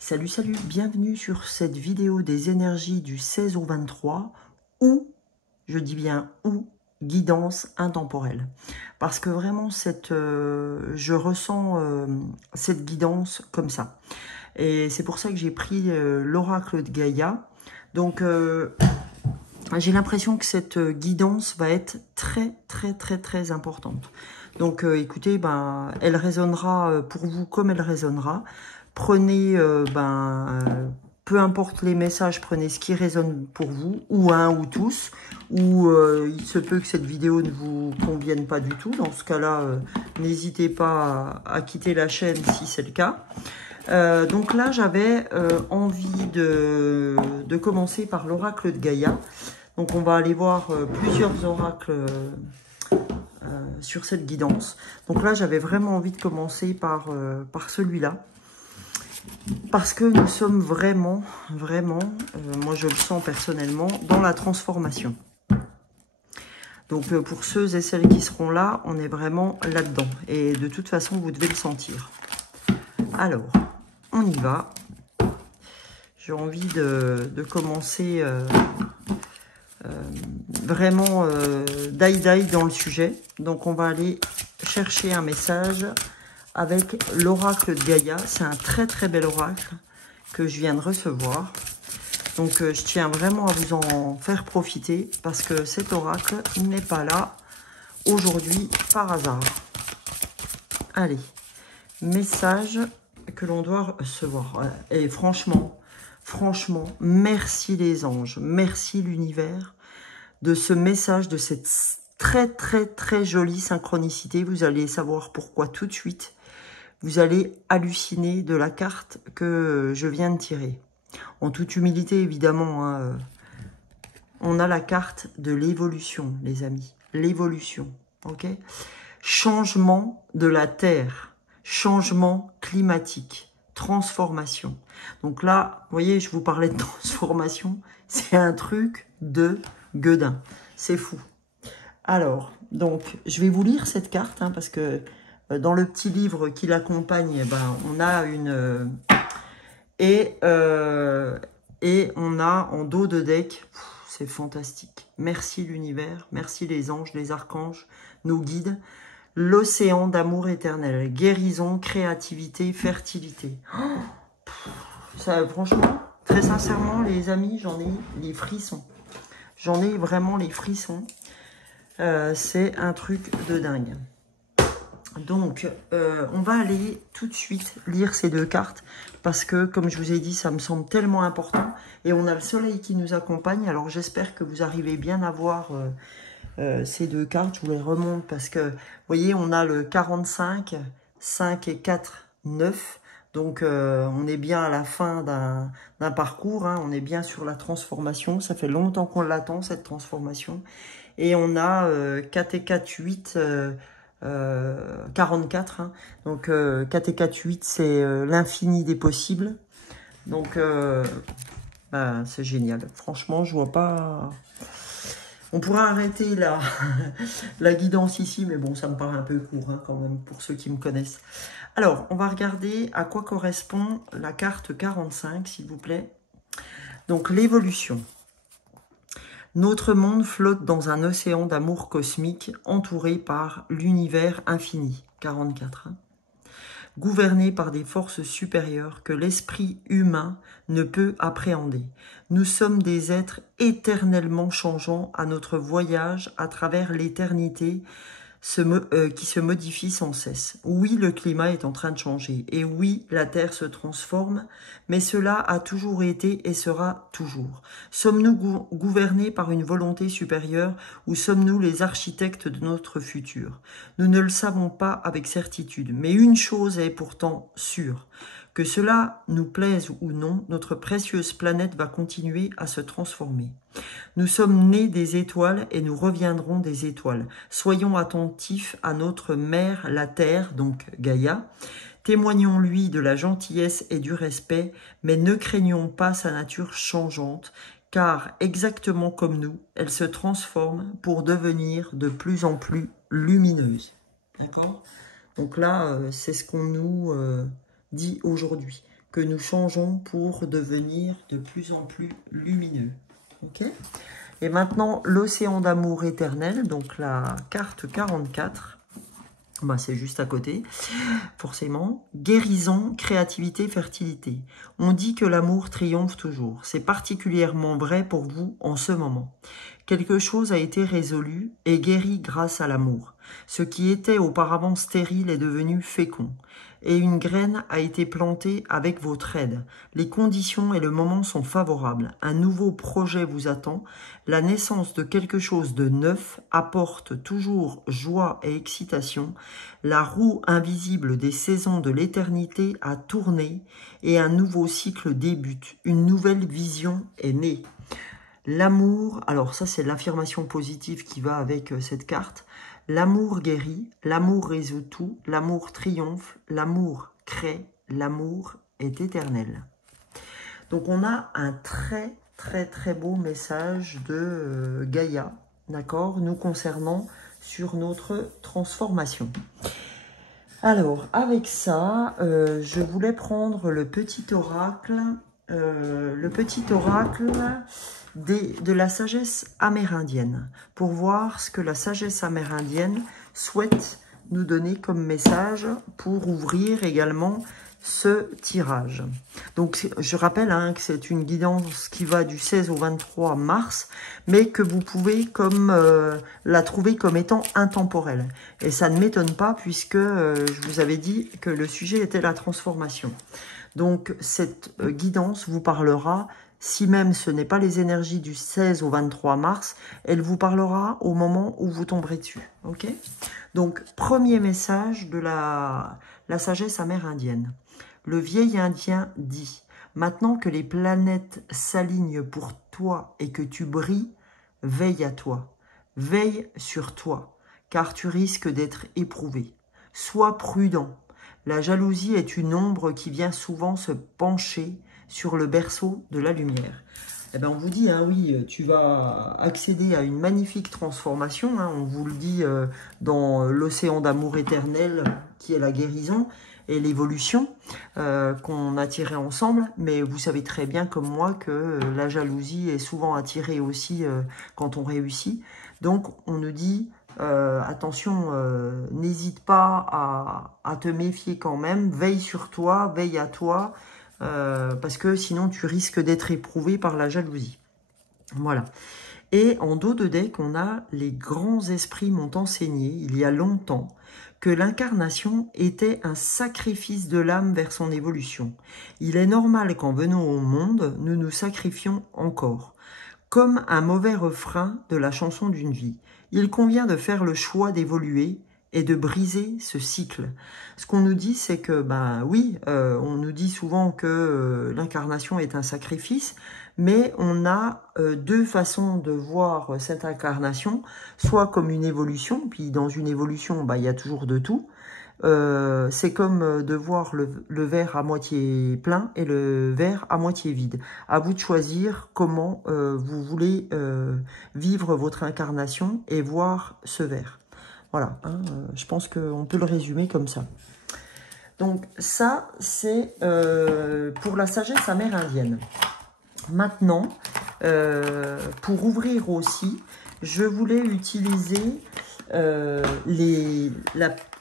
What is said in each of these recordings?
Salut, salut, bienvenue sur cette vidéo des énergies du 16 au 23 ou, je dis bien ou, guidance intemporelle. Parce que vraiment, je ressens cette guidance comme ça. Et c'est pour ça que j'ai pris l'oracle de Gaïa. Donc, j'ai l'impression que cette guidance va être très importante. Donc, écoutez, elle résonnera pour vous comme elle résonnera. Prenez, peu importe les messages, prenez ce qui résonne pour vous, ou un ou tous, ou il se peut que cette vidéo ne vous convienne pas du tout. Dans ce cas-là, n'hésitez pas à quitter la chaîne si c'est le cas. Donc là, j'avais envie de commencer par l'oracle de Gaïa. Donc on va aller voir plusieurs oracles sur cette guidance. Donc là, j'avais vraiment envie de commencer par celui-là. Parce que nous sommes vraiment, moi je le sens personnellement, dans la transformation. Donc pour ceux et celles qui seront là, on est vraiment là-dedans. Et de toute façon, vous devez le sentir. Alors, on y va. J'ai envie de commencer vraiment d'aïe dans le sujet. Donc on va aller chercher un message avec l'oracle de Gaïa. C'est un très bel oracle que je viens de recevoir. Donc je tiens vraiment à vous en faire profiter parce que cet oracle n'est pas là aujourd'hui par hasard. Allez, message que l'on doit recevoir. Et franchement, merci les anges, merci l'univers de ce message, de cette très jolie synchronicité. Vous allez savoir pourquoi tout de suite. Vous allez halluciner de la carte que je viens de tirer. En toute humilité, évidemment, hein, on a la carte de l'évolution, les amis. L'évolution, ok? Changement de la Terre, changement climatique, transformation. Donc là, vous voyez, je vous parlais de transformation. C'est un truc de gueudin. C'est fou. Alors, donc, je vais vous lire cette carte, hein, parce que dans le petit livre qui l'accompagne, on a une... et on a en dos de deck, c'est fantastique. Merci l'univers, merci les anges, les archanges, nos guides. L'océan d'amour éternel, guérison, créativité, fertilité. Ça, franchement, très sincèrement, les amis, j'en ai les frissons. J'en ai vraiment les frissons. C'est un truc de dingue. Donc, on va aller tout de suite lire ces deux cartes parce que, comme je vous ai dit, ça me semble tellement important. Et on a le soleil qui nous accompagne. Alors, j'espère que vous arrivez bien à voir ces deux cartes. Je vous les remonte parce que, vous voyez, on a le 45, 5 et 4, 9. Donc, on est bien à la fin d'un parcours. Hein. On est bien sur la transformation. Ça fait longtemps qu'on l'attend, cette transformation. Et on a 4 et 4, 8... 44, hein. Donc 4 et 4, 8, c'est l'infini des possibles. Donc c'est génial. Franchement, je vois pas... On pourra arrêter la guidance ici, mais bon, ça me paraît un peu court, hein, quand même, pour ceux qui me connaissent. Alors, on va regarder à quoi correspond la carte 45, s'il vous plaît. Donc, l'évolution. Notre monde flotte dans un océan d'amour cosmique entouré par l'univers infini, 44. Gouverné par des forces supérieures que l'esprit humain ne peut appréhender. Nous sommes des êtres éternellement changeants à notre voyage à travers l'éternité qui se modifie sans cesse. Oui, le climat est en train de changer. Et oui, la Terre se transforme, mais cela a toujours été et sera toujours. Sommes-nous gouvernés par une volonté supérieure ou sommes-nous les architectes de notre futur? Nous ne le savons pas avec certitude, mais une chose est pourtant sûre. Que cela nous plaise ou non, notre précieuse planète va continuer à se transformer. Nous sommes nés des étoiles et nous reviendrons des étoiles. Soyons attentifs à notre mère, la Terre, donc Gaïa. Témoignons-lui de la gentillesse et du respect, mais ne craignons pas sa nature changeante, car exactement comme nous, elle se transforme pour devenir de plus en plus lumineuse. D'accord? Donc là, c'est ce qu'on nous dit aujourd'hui. que nous changeons pour devenir de plus en plus lumineux. Ok ? Et maintenant, l'océan d'amour éternel, donc la carte 44. Bah, c'est juste à côté, forcément. Guérison, créativité, fertilité. On dit que l'amour triomphe toujours. C'est particulièrement vrai pour vous en ce moment. Quelque chose a été résolu et guéri grâce à l'amour. Ce qui était auparavant stérile est devenu fécond. Et une graine a été plantée avec votre aide. Les conditions et le moment sont favorables. Un nouveau projet vous attend. La naissance de quelque chose de neuf apporte toujours joie et excitation. La roue invisible des saisons de l'éternité a tourné et un nouveau cycle débute. Une nouvelle vision est née. L'amour, alors ça c'est l'affirmation positive qui va avec cette carte. L'amour guérit, l'amour résout tout, l'amour triomphe, l'amour crée, l'amour est éternel. Donc on a un très beau message de Gaïa, d'accord, nous concernant sur notre transformation. Alors avec ça, je voulais prendre le petit oracle de la sagesse amérindienne, pour voir ce que la sagesse amérindienne souhaite nous donner comme message pour ouvrir également ce tirage. Donc je rappelle que c'est une guidance qui va du 16 au 23 mars, mais que vous pouvez la trouver comme étant intemporelle. Et ça ne m'étonne pas puisque je vous avais dit que le sujet était la transformation. Donc cette guidance vous parlera, si même ce n'est pas les énergies du 16 au 23 mars, elle vous parlera au moment où vous tomberez dessus. Ok ? Donc premier message de la sagesse amérindienne. Le vieil indien dit, maintenant que les planètes s'alignent pour toi et que tu brilles, veille à toi, veille sur toi, car tu risques d'être éprouvé. Sois prudent. La jalousie est une ombre qui vient souvent se pencher sur le berceau de la lumière. Eh bien, on vous dit, oui, tu vas accéder à une magnifique transformation. On vous le dit dans l'océan d'amour éternel qui est la guérison et l'évolution qu'on a tiré ensemble. Mais vous savez très bien comme moi que la jalousie est souvent attirée aussi quand on réussit. Donc, on nous dit... attention, n'hésite pas à te méfier quand même, veille sur toi, veille à toi, parce que sinon tu risques d'être éprouvé par la jalousie. Voilà. Et en dos de deck, on a les grands esprits m'ont enseigné, il y a longtemps, que l'incarnation était un sacrifice de l'âme vers son évolution. Il est normal qu'en venant au monde, nous nous sacrifions encore. Comme un mauvais refrain de la chanson d'une vie. Il convient de faire le choix d'évoluer et de briser ce cycle. Ce qu'on nous dit, c'est que, oui, on nous dit souvent que l'incarnation est un sacrifice, mais on a deux façons de voir cette incarnation, soit comme une évolution, puis dans une évolution, il y a toujours de tout. C'est comme de voir le verre à moitié plein et le verre à moitié vide. À vous de choisir comment vous voulez vivre votre incarnation et voir ce verre. Voilà, je pense qu'on peut le résumer comme ça. Donc ça, c'est pour la sagesse amérindienne. Maintenant, pour ouvrir aussi, je voulais utiliser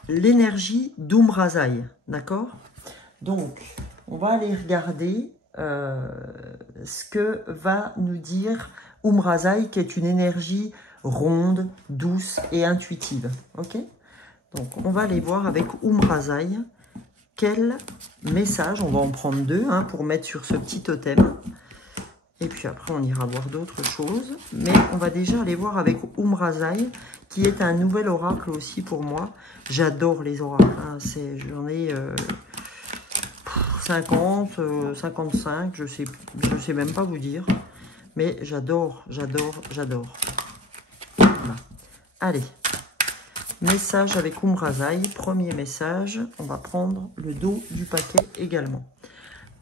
l'énergie d'Umrazaï, d'accord? Donc, on va aller regarder ce que va nous dire Umrazaï, qui est une énergie ronde, douce et intuitive, ok? Donc, on va aller voir avec Umrazaï quel message, on va en prendre deux pour mettre sur ce petit totem. Et puis après, on ira voir d'autres choses. Mais on va déjà aller voir avec Umrazaï, qui est un nouvel oracle aussi pour moi. J'adore les oracles. J'en ai 50, 55, je sais même pas vous dire. Mais j'adore. Voilà. Allez. Message avec Umrazaï. Premier message. On va prendre le dos du paquet également.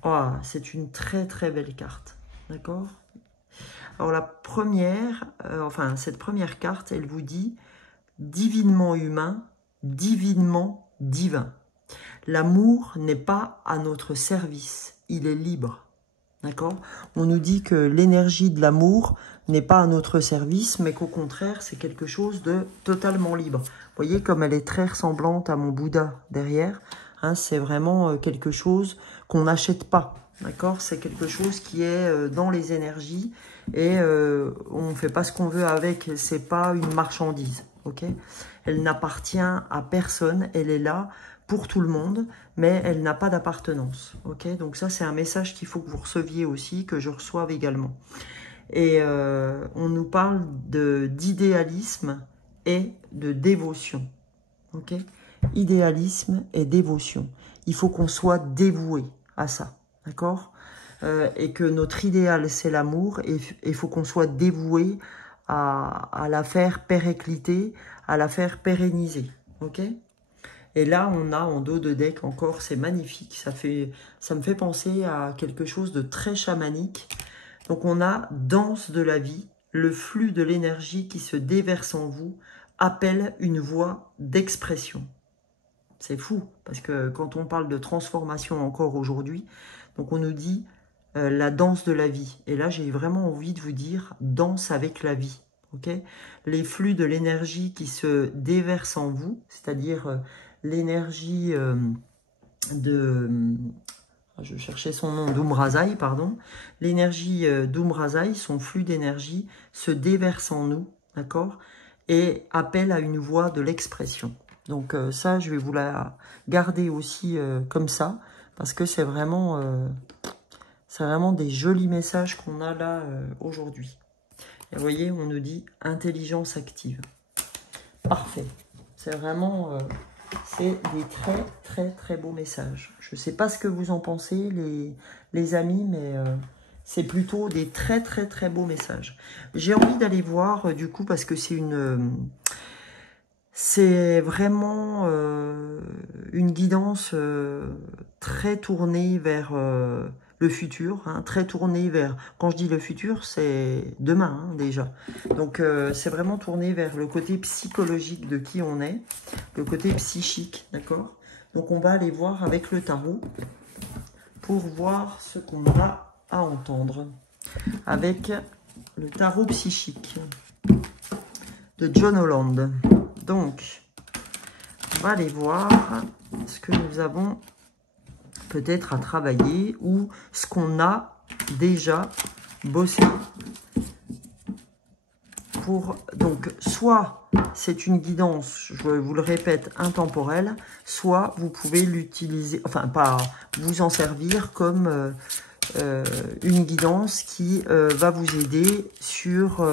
Oh, c'est une très belle carte. D'accord? Alors la première, cette première carte, elle vous dit divinement humain, divinement divin. L'amour n'est pas à notre service, il est libre. D'accord? On nous dit que l'énergie de l'amour n'est pas à notre service, mais qu'au contraire, c'est quelque chose de totalement libre. Vous voyez comme elle est très ressemblante à mon Bouddha derrière. Hein, c'est vraiment quelque chose qu'on n'achète pas. D'accord? C'est quelque chose qui est dans les énergies et on ne fait pas ce qu'on veut avec. C'est pas une marchandise. Ok? Elle n'appartient à personne. Elle est là pour tout le monde, mais elle n'a pas d'appartenance. Ok, donc ça, c'est un message qu'il faut que vous receviez aussi, que je reçoive également. Et on nous parle d'idéalisme et de dévotion. Ok, idéalisme et dévotion. Il faut qu'on soit dévoué à ça. D'accord, et que notre idéal, c'est l'amour. Et il faut qu'on soit dévoué à la faire péricliter, à la faire pérenniser. Ok. Et là, on a en dos de deck encore, c'est magnifique. Ça me fait penser à quelque chose de très chamanique. Donc, on a danse de la vie, le flux de l'énergie qui se déverse en vous appelle une voie d'expression. C'est fou, parce que quand on parle de transformation encore aujourd'hui, donc on nous dit la danse de la vie. Et là, j'ai vraiment envie de vous dire, danse avec la vie. Okay, les flux de l'énergie qui se déversent en vous, c'est-à-dire l'énergie je cherchais son nom, d'Umrazai, pardon. L'énergie d'Umrazai, son flux d'énergie, se déverse en nous, d'accord, et appelle à une voie de l'expression. Donc ça, je vais vous la garder aussi comme ça, parce que c'est vraiment des jolis messages qu'on a là aujourd'hui. Et vous voyez, on nous dit intelligence active. Parfait. C'est vraiment... c'est des très, très, très beaux messages. Je ne sais pas ce que vous en pensez, les amis, mais c'est plutôt des très, très, très beaux messages. J'ai envie d'aller voir, du coup, parce que c'est vraiment une guidance très tournée vers le futur, hein, très tournée vers... Quand je dis le futur, c'est demain hein, déjà. Donc c'est vraiment tourné vers le côté psychologique de qui on est, le côté psychique, d'accord? Donc on va aller voir avec le tarot pour voir ce qu'on a à entendre avec le tarot psychique de John Holland. Donc, on va aller voir ce que nous avons peut-être à travailler ou ce qu'on a déjà bossé pour... Donc, soit c'est une guidance, je vous le répète, intemporelle, soit vous pouvez l'utiliser, enfin, pas vous en servir comme une guidance qui va vous aider sur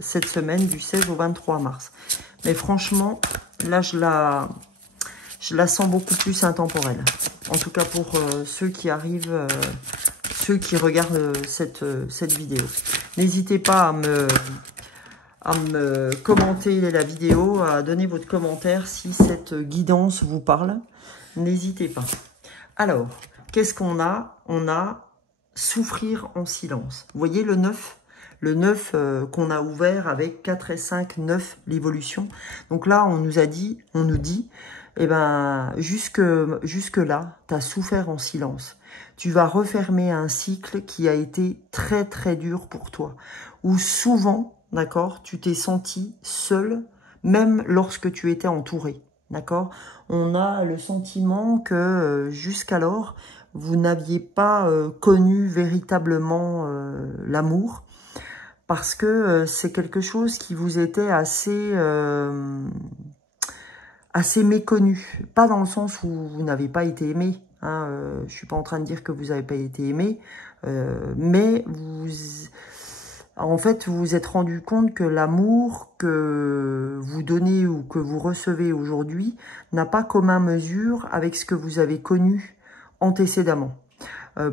cette semaine du 16 au 23 mars. Mais franchement, là, je la sens beaucoup plus intemporelle. En tout cas, pour ceux qui arrivent, ceux qui regardent cette vidéo. N'hésitez pas à me commenter la vidéo, à donner votre commentaire si cette guidance vous parle. N'hésitez pas. Alors, qu'est-ce qu'on a? On a souffrir en silence. Vous voyez le 9? Le 9 qu'on a ouvert avec 4 et 5, 9, l'évolution. Donc là, on nous dit, eh ben, jusque là, tu as souffert en silence. Tu vas refermer un cycle qui a été très, très dur pour toi. Où souvent, d'accord, tu t'es senti seul, même lorsque tu étais entouré. D'accord? On a le sentiment que jusqu'alors, vous n'aviez pas connu véritablement l'amour. Parce que c'est quelque chose qui vous était assez méconnu. Pas dans le sens où vous n'avez pas été aimé. Hein, je suis pas en train de dire que vous n'avez pas été aimé. Mais en fait, vous vous êtes rendu compte que l'amour que vous donnez ou que vous recevez aujourd'hui n'a pas commune mesure avec ce que vous avez connu antécédemment.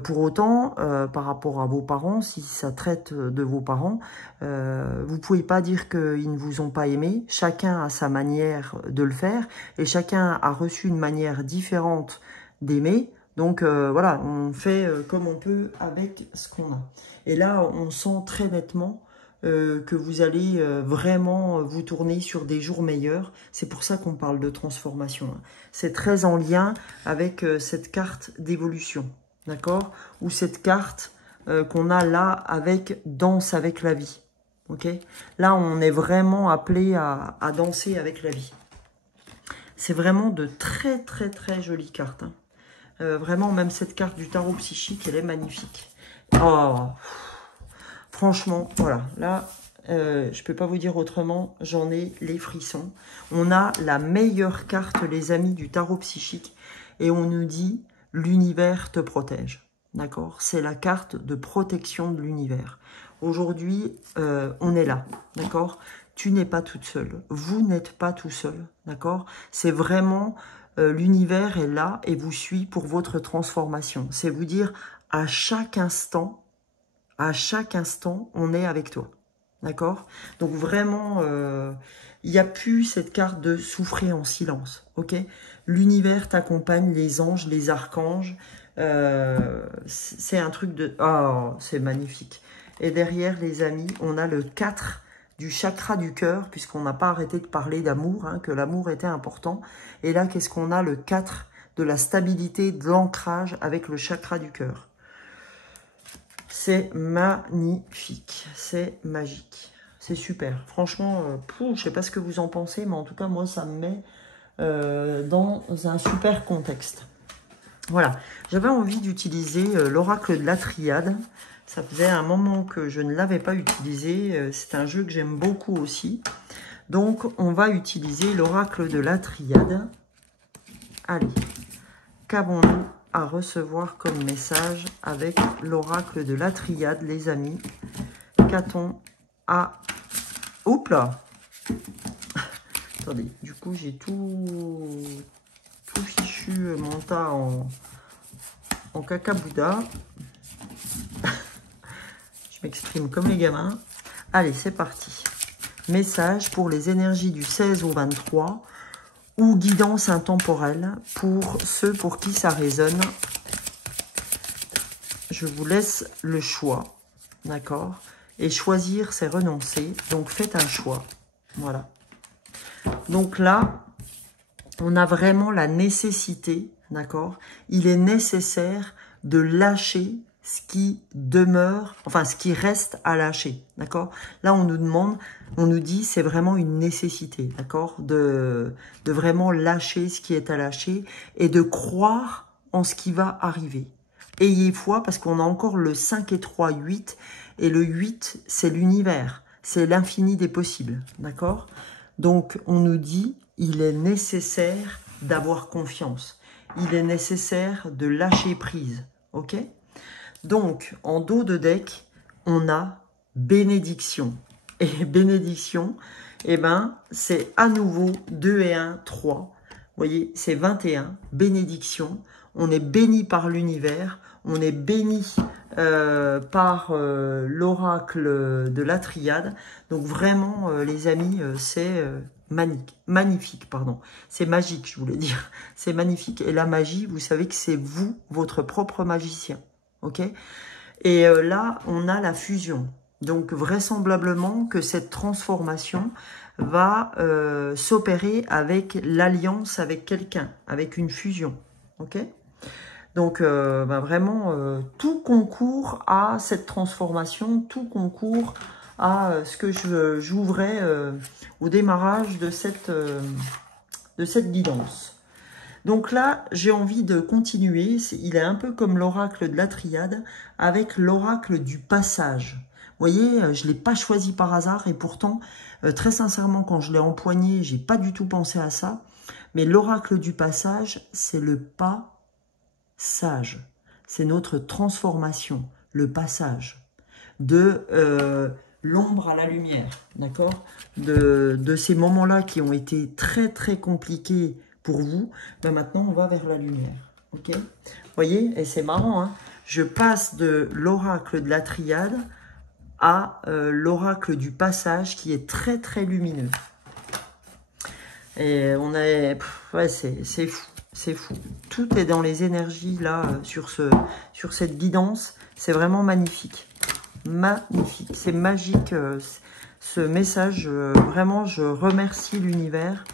Pour autant, par rapport à vos parents, si ça traite de vos parents, vous pouvez pas dire qu'ils ne vous ont pas aimé. Chacun a sa manière de le faire et chacun a reçu une manière différente d'aimer. Donc voilà, on fait comme on peut avec ce qu'on a. Et là, on sent très nettement que vous allez vraiment vous tourner sur des jours meilleurs. C'est pour ça qu'on parle de transformation. C'est très en lien avec cette carte d'évolution. d'accord? Ou cette carte qu'on a là avec danse avec la vie, ok? Là, on est vraiment appelé à danser avec la vie. C'est vraiment de très, très, très jolies cartes, hein. Vraiment, même cette carte du tarot psychique, elle est magnifique. Oh, franchement, voilà, là, je peux pas vous dire autrement, j'en ai les frissons. On a la meilleure carte, les amis, du tarot psychique, et on nous dit, l'univers te protège, d'accord? C'est la carte de protection de l'univers. Aujourd'hui, on est là, d'accord? Tu n'es pas toute seule, vous n'êtes pas tout seul, d'accord? C'est vraiment, l'univers est là et vous suit pour votre transformation. C'est vous dire, à chaque instant, on est avec toi. D'accord? Donc vraiment, il n'y a plus cette carte de souffrir en silence. Ok? L'univers t'accompagne, les anges, les archanges. C'est un truc de... Oh, c'est magnifique. Et derrière, les amis, on a le 4 du chakra du cœur, puisqu'on n'a pas arrêté de parler d'amour, hein, que l'amour était important. Et là, qu'est-ce qu'on a? Le 4 de la stabilité, de l'ancrage avec le chakra du cœur. C'est magnifique, c'est magique, c'est super. Franchement, je ne sais pas ce que vous en pensez, mais en tout cas, moi, ça me met dans un super contexte. Voilà, j'avais envie d'utiliser l'oracle de la triade. Ça faisait un moment que je ne l'avais pas utilisé. C'est un jeu que j'aime beaucoup aussi. Donc, on va utiliser l'oracle de la triade. Allez, qu'avons-nous à recevoir comme message avec l'oracle de la triade, les amis? Qu'a-t-on à... Oups là. Attendez, du coup, j'ai tout fichu mon tas en caca-bouddha. Je m'exprime comme les gamins. Allez, c'est parti. Message pour les énergies du 16 au 23 ou guidance intemporelle pour ceux pour qui ça résonne. Je vous laisse le choix, d'accord? Et choisir, c'est renoncer. Donc, faites un choix. Voilà. Donc là, on a vraiment la nécessité, d'accord? Il est nécessaire de lâcher ce qui demeure, enfin, ce qui reste à lâcher, d'accord? Là, on nous demande, on nous dit, c'est vraiment une nécessité, d'accord? De vraiment lâcher ce qui est à lâcher et de croire en ce qui va arriver. Ayez foi, parce qu'on a encore le 5 et 3, 8. Et le 8, c'est l'univers. C'est l'infini des possibles. D'accord? Donc, on nous dit, il est nécessaire d'avoir confiance. Il est nécessaire de lâcher prise. Ok? Donc, en dos de deck, on a bénédiction. Et bénédiction, eh ben, c'est à nouveau 2 et 1, 3. Vous voyez, c'est 21. Bénédiction. On est béni par l'univers. On est béni par l'oracle de la triade. Donc vraiment, les amis, c'est magnifique, pardon. C'est magique, je voulais dire. C'est magnifique. Et la magie, vous savez que c'est vous, votre propre magicien. Ok? Et là, on a la fusion. Donc vraisemblablement que cette transformation va s'opérer avec l'alliance avec quelqu'un, avec une fusion. Ok? Donc, vraiment, tout concourt à cette transformation, tout concourt à ce que j'ouvrais au démarrage de cette guidance. Donc là, j'ai envie de continuer. Il est un peu comme l'oracle de la triade avec l'oracle du passage. Vous voyez, je ne l'ai pas choisi par hasard et pourtant, très sincèrement, quand je l'ai empoigné, j'ai pas du tout pensé à ça. Mais l'oracle du passage, c'est le pas sage, c'est notre transformation, le passage de l'ombre à la lumière, d'accord? De ces moments-là qui ont été très très compliqués pour vous, ben maintenant on va vers la lumière, ok? Vous voyez, et c'est marrant, hein? Je passe de l'oracle de la triade à l'oracle du passage qui est très très lumineux. Et on est... ouais, c'est fou. C'est fou. Tout est dans les énergies, là, sur cette guidance. C'est vraiment magnifique. Magnifique. C'est magique, ce message. Vraiment, je remercie l'univers.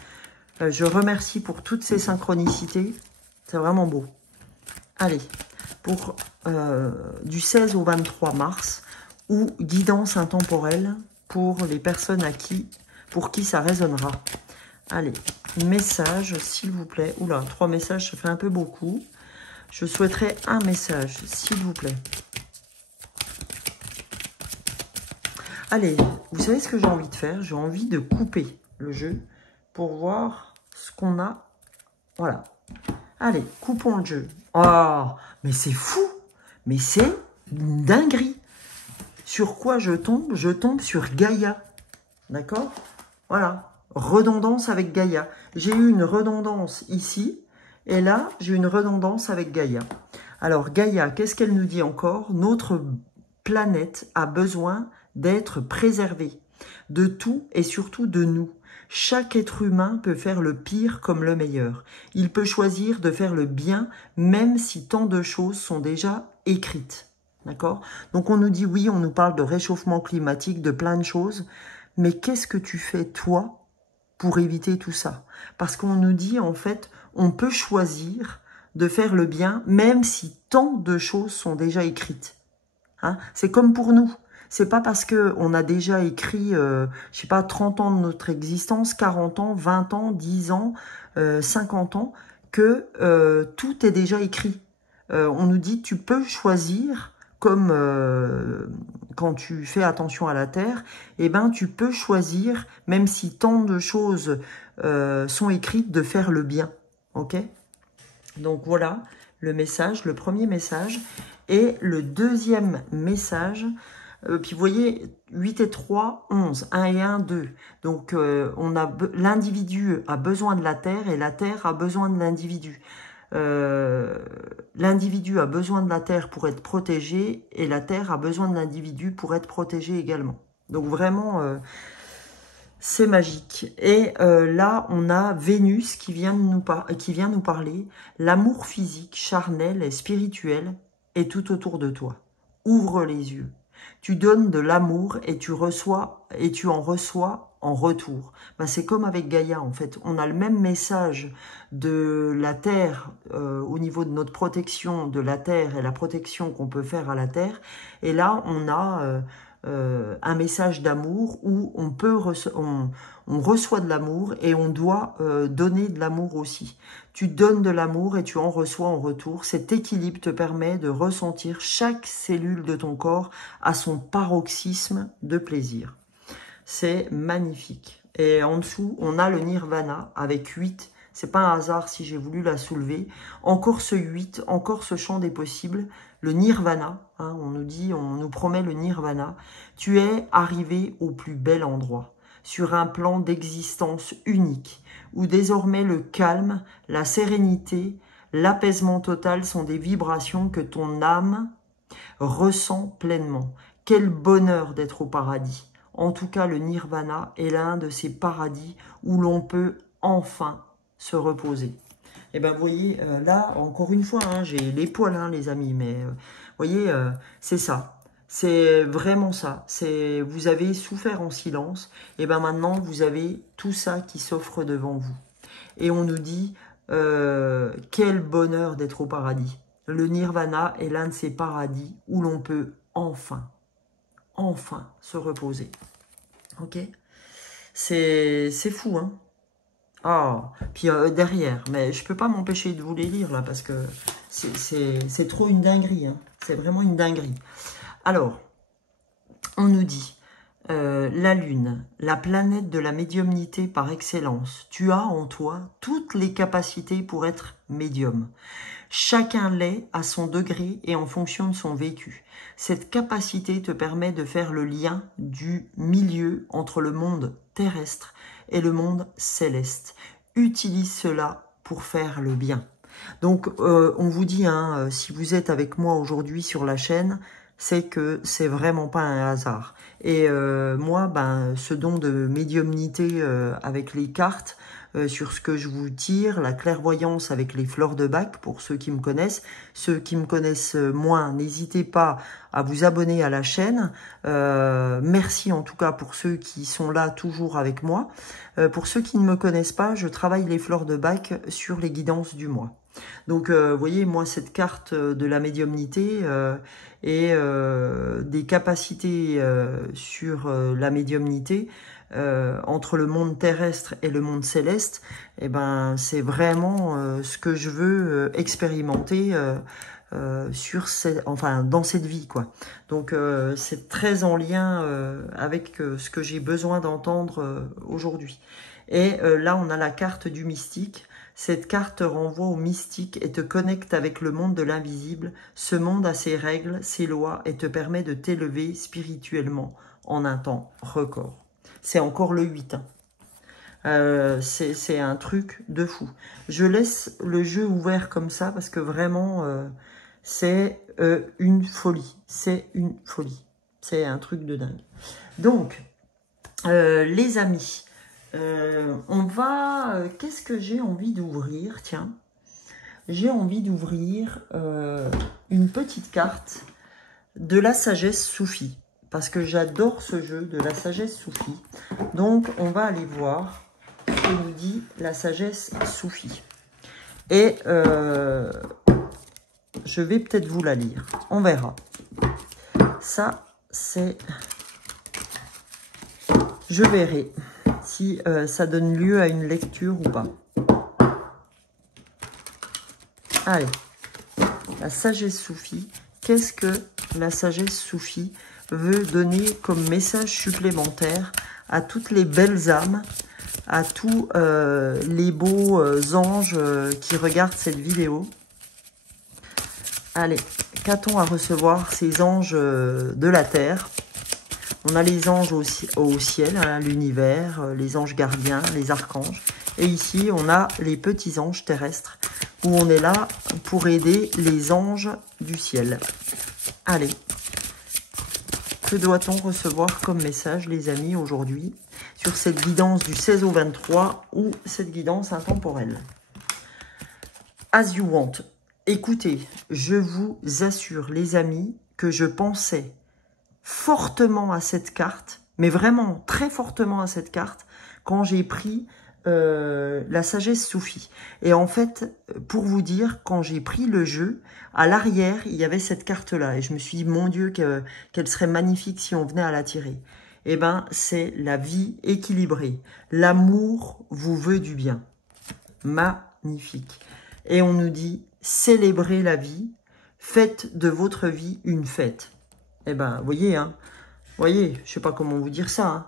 Je remercie pour toutes ces synchronicités. C'est vraiment beau. Allez, pour du 16 au 23 mars, ou guidance intemporelle pour les personnes pour qui ça résonnera. Allez, message, s'il vous plaît. Oula, 3 messages, ça fait un peu beaucoup. Je souhaiterais un message, s'il vous plaît. Allez, vous savez ce que j'ai envie de faire? J'ai envie de couper le jeu pour voir ce qu'on a. Voilà. Allez, coupons le jeu. Oh, mais c'est fou! Mais c'est une dinguerie! Sur quoi je tombe? Je tombe sur Gaïa. D'accord? Voilà. Redondance avec Gaïa. J'ai eu une redondance ici. Et là, j'ai une redondance avec Gaïa. Alors, Gaïa, qu'est-ce qu'elle nous dit encore? Notre planète a besoin d'être préservée. De tout et surtout de nous. Chaque être humain peut faire le pire comme le meilleur. Il peut choisir de faire le bien, même si tant de choses sont déjà écrites. D'accord? Donc on nous dit, oui, on nous parle de réchauffement climatique, de plein de choses, mais qu'est-ce que tu fais, toi, pour éviter tout ça? Parce qu'on nous dit, en fait, on peut choisir de faire le bien, même si tant de choses sont déjà écrites. Hein? C'est comme pour nous. C'est pas parce qu'on a déjà écrit, je sais pas, 30 ans de notre existence, 40 ans, 20 ans, 10 ans, 50 ans, que tout est déjà écrit. On nous dit, tu peux choisir, comme quand tu fais attention à la Terre, eh ben, tu peux choisir, même si tant de choses sont écrites, de faire le bien. Ok? Donc voilà le message, le premier message. Et le deuxième message, puis vous voyez, 8 et 3, 11, 1 et 1, 2. Donc l'individu a besoin de la Terre et la Terre a besoin de l'individu. L'individu a besoin de la Terre pour être protégé et la Terre a besoin de l'individu pour être protégé également. Donc vraiment, c'est magique. Et là, on a Vénus qui vient nous parler. L'amour physique, charnel et spirituel est tout autour de toi. Ouvre les yeux. Tu donnes de l'amour et tu en reçois en retour. Ben, c'est comme avec Gaïa en fait. On a le même message de la Terre au niveau de notre protection de la Terre et la protection qu'on peut faire à la Terre. Et là, on a un message d'amour où on reçoit de l'amour et on doit donner de l'amour aussi. Tu donnes de l'amour et tu en reçois en retour. Cet équilibre te permet de ressentir chaque cellule de ton corps à son paroxysme de plaisir. C'est magnifique. Et en dessous, on a le Nirvana avec 8. C'est pas un hasard si j'ai voulu la soulever. Encore ce 8, encore ce champ des possibles. Le Nirvana, hein, on nous promet le Nirvana. Tu es arrivé au plus bel endroit, sur un plan d'existence unique, où désormais le calme, la sérénité, l'apaisement total sont des vibrations que ton âme ressent pleinement. Quel bonheur d'être au paradis. En tout cas, le Nirvana est l'un de ces paradis où l'on peut enfin se reposer. Et ben vous voyez, là, encore une fois, hein, j'ai les poils, hein, les amis, mais vous voyez, c'est ça. C'est vraiment ça. Vous avez souffert en silence, et ben maintenant, vous avez tout ça qui s'offre devant vous. Et on nous dit, quel bonheur d'être au paradis. Le Nirvana est l'un de ces paradis où l'on peut enfin se reposer. Ok? C'est fou, hein? Ah, puis derrière, mais je peux pas m'empêcher de vous les lire là parce que c'est trop une dinguerie, hein. C'est vraiment une dinguerie. Alors, on nous dit, la Lune, la planète de la médiumnité par excellence, tu as en toi toutes les capacités pour être médium. Chacun l'est à son degré et en fonction de son vécu. Cette capacité te permet de faire le lien du milieu entre le monde terrestre et le monde céleste. Utilise cela pour faire le bien. Donc, on vous dit, hein, si vous êtes avec moi aujourd'hui sur la chaîne, c'est que c'est vraiment pas un hasard. Et moi, ben, ce don de médiumnité avec les cartes, sur ce que je vous tire, la clairvoyance avec les fleurs de bac, pour ceux qui me connaissent. Ceux qui me connaissent moins, n'hésitez pas à vous abonner à la chaîne. Merci en tout cas pour ceux qui sont là toujours avec moi. Pour ceux qui ne me connaissent pas, je travaille les fleurs de bac sur les guidances du mois. Donc, vous voyez, moi, cette carte de la médiumnité et des capacités sur la médiumnité entre le monde terrestre et le monde céleste, eh ben, c'est vraiment ce que je veux expérimenter dans cette vie, quoi. Donc, c'est très en lien avec ce que j'ai besoin d'entendre aujourd'hui. Et là, on a la carte du mystique. Cette carte te renvoie au mystique et te connecte avec le monde de l'invisible. Ce monde a ses règles, ses lois et te permet de t'élever spirituellement en un temps record. C'est encore le 8. C'est un truc de fou. Je laisse le jeu ouvert comme ça parce que vraiment, c'est une folie. C'est une folie. C'est un truc de dingue. Donc, les amis... qu'est-ce que j'ai envie d'ouvrir? Tiens, j'ai envie d'ouvrir une petite carte de la sagesse soufie. Parce que j'adore ce jeu de la sagesse soufie. Donc, on va aller voir ce que nous dit la sagesse soufie. Et je vais peut-être vous la lire. On verra. Ça, c'est... Je verrai si ça donne lieu à une lecture ou pas. Allez, la sagesse soufie. Qu'est-ce que la sagesse soufie veut donner comme message supplémentaire à toutes les belles âmes, à tous les beaux anges qui regardent cette vidéo? Allez, qu'a-t-on à recevoir ces anges de la terre? On a les anges au ciel, hein, l'univers, les anges gardiens, les archanges. Et ici, on a les petits anges terrestres, où on est là pour aider les anges du ciel. Allez, que doit-on recevoir comme message, les amis, aujourd'hui, sur cette guidance du 16 au 23, ou cette guidance intemporelle? As you want. Écoutez, je vous assure, les amis, que je pensais fortement à cette carte, mais vraiment très fortement à cette carte, quand j'ai pris la sagesse soufie. Et en fait, pour vous dire, quand j'ai pris le jeu, à l'arrière, il y avait cette carte-là. Et je me suis dit, mon Dieu, qu'elle serait magnifique si on venait à la tirer. Eh bien, c'est la vie équilibrée. L'amour vous veut du bien. Magnifique. Et on nous dit, célébrez la vie, faites de votre vie une fête. Eh ben, voyez, hein, voyez, je sais pas comment vous dire ça, hein,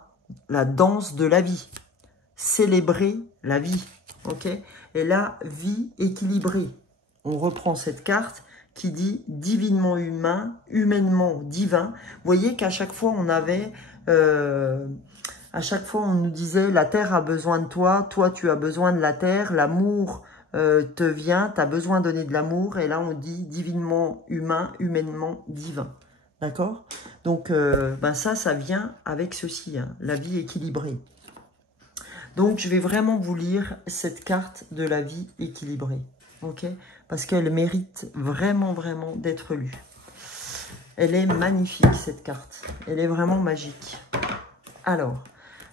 la danse de la vie. Célébrer la vie, ok? Et la vie équilibrée. On reprend cette carte qui dit divinement humain, humainement divin. Vous voyez qu'à chaque fois, on avait... à chaque fois, on nous disait, la terre a besoin de toi, toi, tu as besoin de la terre, l'amour te vient, tu as besoin de donner de l'amour. Et là, on dit divinement humain, humainement divin. D'accord? Donc, ça vient avec ceci, hein, la vie équilibrée. Donc, je vais vraiment vous lire cette carte de la vie équilibrée. Ok? Parce qu'elle mérite vraiment, vraiment d'être lue. Elle est magnifique, cette carte. Elle est vraiment magique. Alors,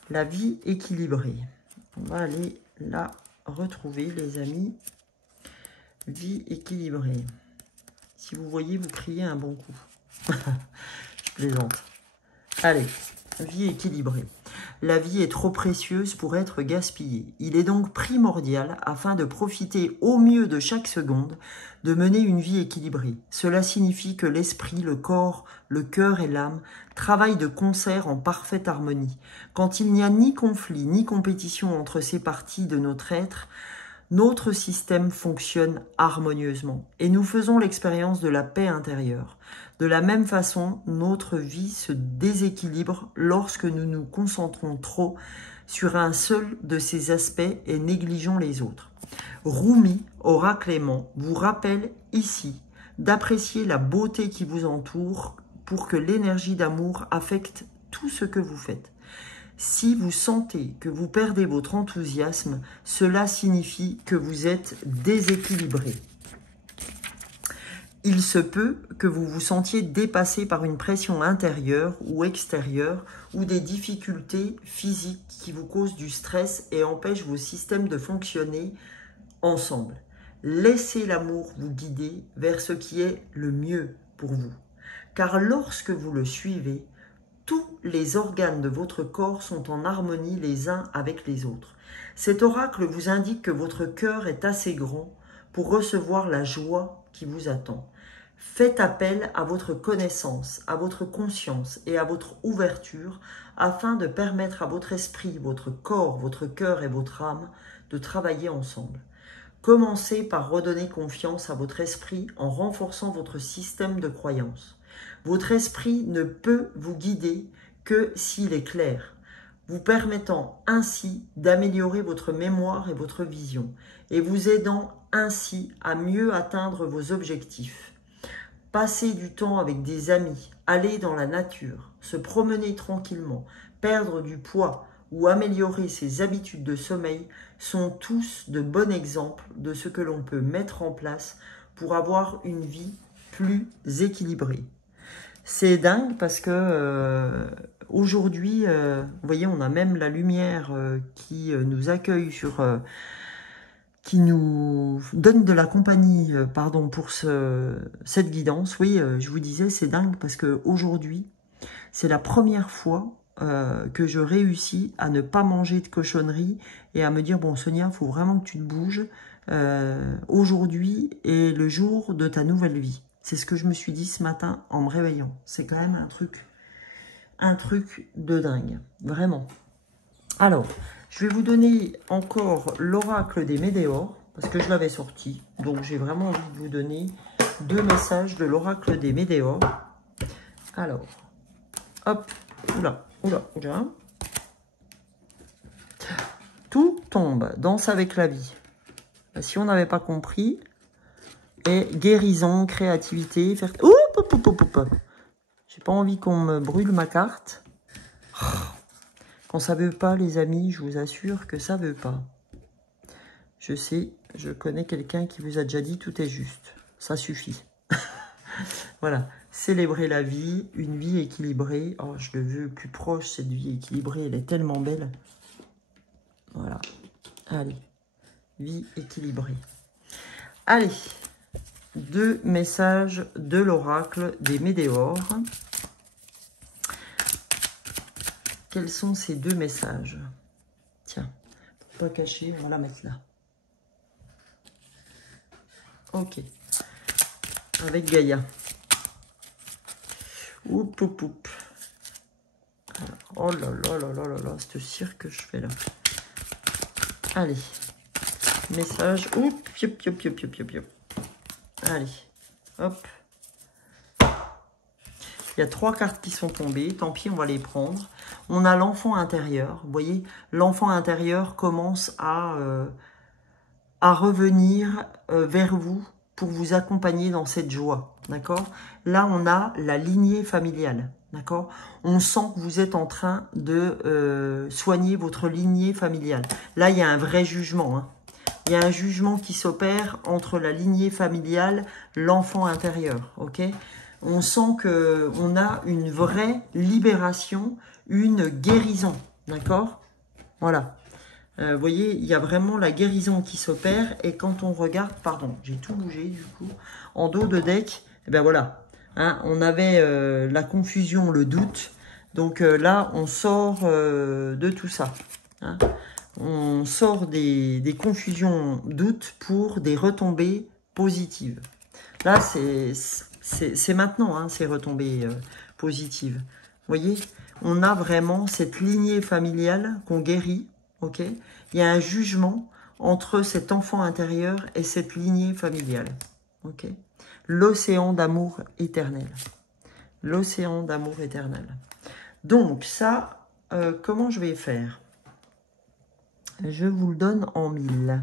la vie équilibrée. On va aller la retrouver, les amis. Vie équilibrée. Si vous voyez, vous criez un bon coup. Je plaisante. Allez, vie équilibrée. La vie est trop précieuse pour être gaspillée. Il est donc primordial, afin de profiter au mieux de chaque seconde, de mener une vie équilibrée. Cela signifie que l'esprit, le corps, le cœur et l'âme travaillent de concert en parfaite harmonie. Quand il n'y a ni conflit ni compétition entre ces parties de notre être, notre système fonctionne harmonieusement et nous faisons l'expérience de la paix intérieure. De la même façon, notre vie se déséquilibre lorsque nous nous concentrons trop sur un seul de ces aspects et négligeons les autres. Rumi, oracle aimant, vous rappelle ici d'apprécier la beauté qui vous entoure pour que l'énergie d'amour affecte tout ce que vous faites. Si vous sentez que vous perdez votre enthousiasme, cela signifie que vous êtes déséquilibré. Il se peut que vous vous sentiez dépassé par une pression intérieure ou extérieure ou des difficultés physiques qui vous causent du stress et empêchent vos systèmes de fonctionner ensemble. Laissez l'amour vous guider vers ce qui est le mieux pour vous. Car lorsque vous le suivez, tous les organes de votre corps sont en harmonie les uns avec les autres. Cet oracle vous indique que votre cœur est assez grand pour recevoir la joie qui vous attend. Faites appel à votre connaissance, à votre conscience et à votre ouverture afin de permettre à votre esprit, votre corps, votre cœur et votre âme de travailler ensemble. Commencez par redonner confiance à votre esprit en renforçant votre système de croyances. Votre esprit ne peut vous guider que s'il est clair, vous permettant ainsi d'améliorer votre mémoire et votre vision, et vous aidant ainsi à mieux atteindre vos objectifs. Passer du temps avec des amis, aller dans la nature, se promener tranquillement, perdre du poids ou améliorer ses habitudes de sommeil sont tous de bons exemples de ce que l'on peut mettre en place pour avoir une vie plus équilibrée. C'est dingue parce que aujourd'hui, vous voyez, on a même la lumière qui nous accueille qui nous donne de la compagnie, pardon, pour cette guidance. Oui, je vous disais, c'est dingue parce que aujourd'hui, c'est la première fois que je réussis à ne pas manger de cochonnerie et à me dire, bon Sonia, il faut vraiment que tu te bouges. Aujourd'hui est le jour de ta nouvelle vie. C'est ce que je me suis dit ce matin en me réveillant. C'est quand même un truc de dingue, vraiment. Alors, je vais vous donner encore l'oracle des météores, parce que je l'avais sorti. Donc, j'ai vraiment envie de vous donner 2 messages de l'oracle des météores. Alors, hop, oula. Tout tombe, danse avec la vie. Si on n'avait pas compris, et guérison, créativité, faire... J'ai pas envie qu'on me brûle ma carte. Quand ça veut pas, les amis, je vous assure que ça veut pas. Je sais, je connais quelqu'un qui vous a déjà dit tout est juste. Ça suffit. Voilà. Célébrer la vie, une vie équilibrée. Oh, je le veux plus proche, cette vie équilibrée. Elle est tellement belle. Voilà. Allez. Vie équilibrée. Allez. 2 messages de l'oracle des météores. Quels sont ces 2 messages? Tiens, pas cacher, on va la mettre là. Ok. Avec Gaïa. Oup, oup, oup. Oh là là là là là là, c'est le cirque que je fais là. Allez. Message. Oup, yop, yop, yop, yop, yop, yop. Allez. Hop. Il y a 3 cartes qui sont tombées. Tant pis, on va les prendre. On a l'enfant intérieur. Vous voyez, l'enfant intérieur commence à revenir vers vous pour vous accompagner dans cette joie. D'accord? Là, on a la lignée familiale. D'accord? On sent que vous êtes en train de soigner votre lignée familiale. Là, il y a un vrai jugement. Hein. Il y a un jugement qui s'opère entre la lignée familiale, l'enfant intérieur. Ok? On sent qu'on a une vraie libération, une guérison. D'accord? Voilà. Vous voyez, il y a vraiment la guérison qui s'opère. Et quand on regarde, pardon, j'ai tout bougé du coup, en dos de deck, et ben voilà. Hein, on avait la confusion, le doute. Donc là, on sort de tout ça. Hein. On sort des confusions, doutes pour des retombées positives. Là, c'est maintenant, hein, ces retombées positives. Vous voyez, on a vraiment cette lignée familiale qu'on guérit. Ok, il y a un jugement entre cet enfant intérieur et cette lignée familiale. Ok, l'océan d'amour éternel. L'océan d'amour éternel. Donc ça, comment je vais faire? Je vous le donne en 1000.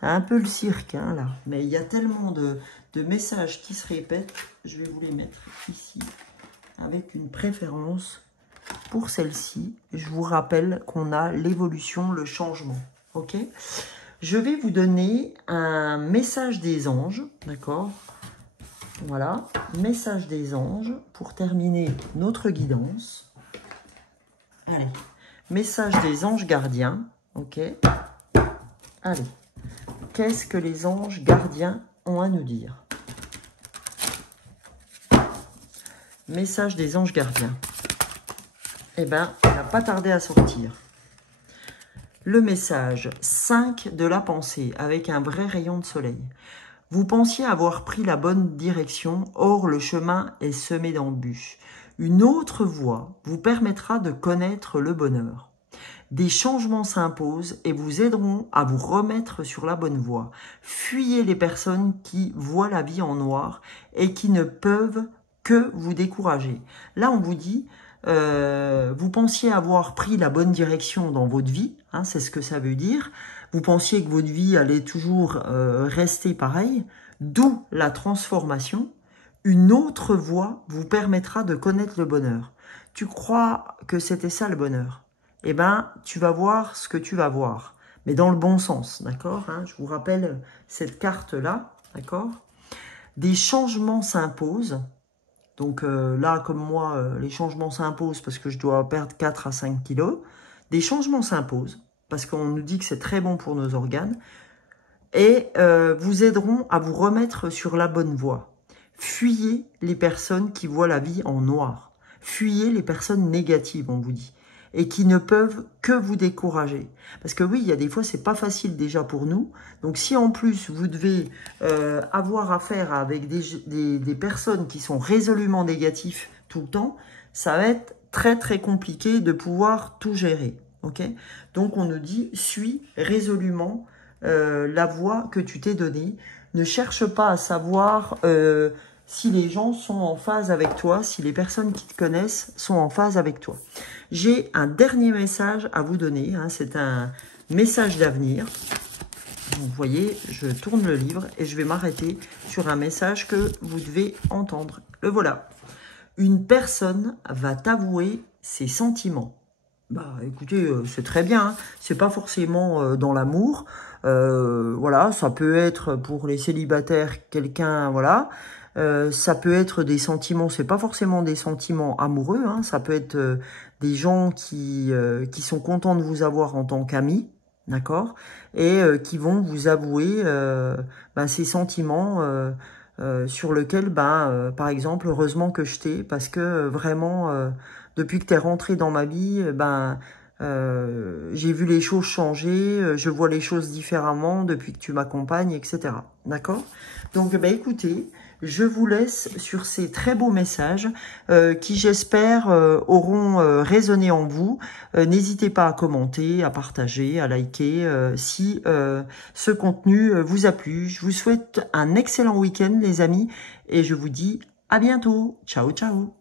C'est un peu le cirque, hein, là. Mais il y a tellement de messages qui se répètent. Je vais vous les mettre ici avec une préférence pour celle-ci, je vous rappelle qu'on a l'évolution, le changement. Ok? Je vais vous donner un message des anges, d'accord? Voilà, message des anges pour terminer notre guidance. Allez, message des anges gardiens, ok? Allez, qu'est-ce que les anges gardiens ont à nous dire? Message des anges gardiens. Eh bien, il n'a pas tardé à sortir. Le message 5 de la pensée, avec un vrai rayon de soleil. Vous pensiez avoir pris la bonne direction, or le chemin est semé d'embûches. Une autre voie vous permettra de connaître le bonheur. Des changements s'imposent et vous aideront à vous remettre sur la bonne voie. Fuyez les personnes qui voient la vie en noir et qui ne peuvent que vous décourager. Là, on vous dit, vous pensiez avoir pris la bonne direction dans votre vie, hein, c'est ce que ça veut dire. Vous pensiez que votre vie allait toujours rester pareille, d'où la transformation. Une autre voie vous permettra de connaître le bonheur. Tu crois que c'était ça le bonheur? Eh bien, tu vas voir ce que tu vas voir, mais dans le bon sens, d'accord, hein? Je vous rappelle cette carte-là, d'accord? Des changements s'imposent. Donc là, comme moi, les changements s'imposent parce que je dois perdre 4 à 5 kilos. Des changements s'imposent parce qu'on nous dit que c'est très bon pour nos organes. Et vous aideront à vous remettre sur la bonne voie. Fuyez les personnes qui voient la vie en noir. Fuyez les personnes négatives, on vous dit. Et qui ne peuvent que vous décourager. Parce que oui, il y a des fois, c'est pas facile déjà pour nous. Donc si en plus, vous devez avoir affaire avec des personnes qui sont résolument négatives tout le temps, ça va être très très compliqué de pouvoir tout gérer. Okay? Donc on nous dit, suis résolument la voie que tu t'es donnée. Ne cherche pas à savoir si les gens sont en phase avec toi, si les personnes qui te connaissent sont en phase avec toi. J'ai un dernier message à vous donner, hein, c'est un message d'avenir. Vous voyez, je tourne le livre et je vais m'arrêter sur un message que vous devez entendre. Le voilà. Une personne va t'avouer ses sentiments. Bah, écoutez, c'est très bien, hein. C'est pas forcément dans l'amour. Voilà, ça peut être pour les célibataires, quelqu'un, voilà. Ça peut être des sentiments, c'est pas forcément des sentiments amoureux, hein, ça peut être des gens qui sont contents de vous avoir en tant qu'amis, d'accord, et qui vont vous avouer ces sentiments sur lesquels, par exemple, heureusement que je t'ai, parce que vraiment, depuis que tu es rentré dans ma vie, j'ai vu les choses changer, je vois les choses différemment depuis que tu m'accompagnes, etc. D'accord? Donc, écoutez, je vous laisse sur ces très beaux messages qui, j'espère, auront résonné en vous. N'hésitez pas à commenter, à partager, à liker si ce contenu vous a plu. Je vous souhaite un excellent week-end, les amis, et je vous dis à bientôt. Ciao, ciao!